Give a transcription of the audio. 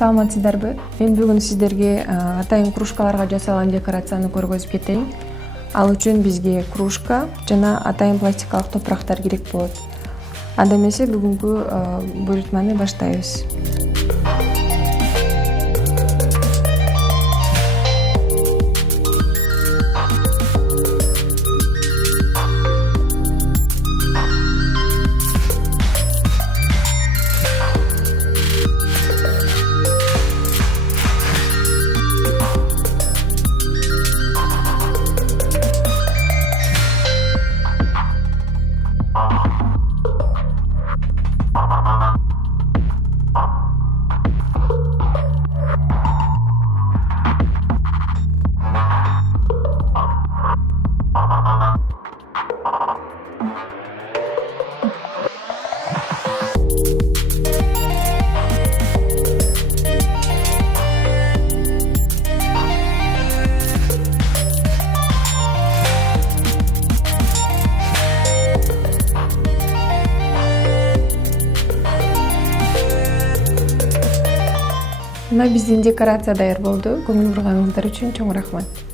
Саламатсыздарбы? Мен бүгүн сиздерге атайын кружкаларга жасалган декорацияны көргөзүп кетейин. Ал үчүн бизге кружка жана атайын пластикалык топурактар керек болот. Анда эмесе бүгүнкү буйрутманы баштайбыз. Мына биздин декорация даяр болду. Көңүл бурганыңыздар үчүн чоң рахмат.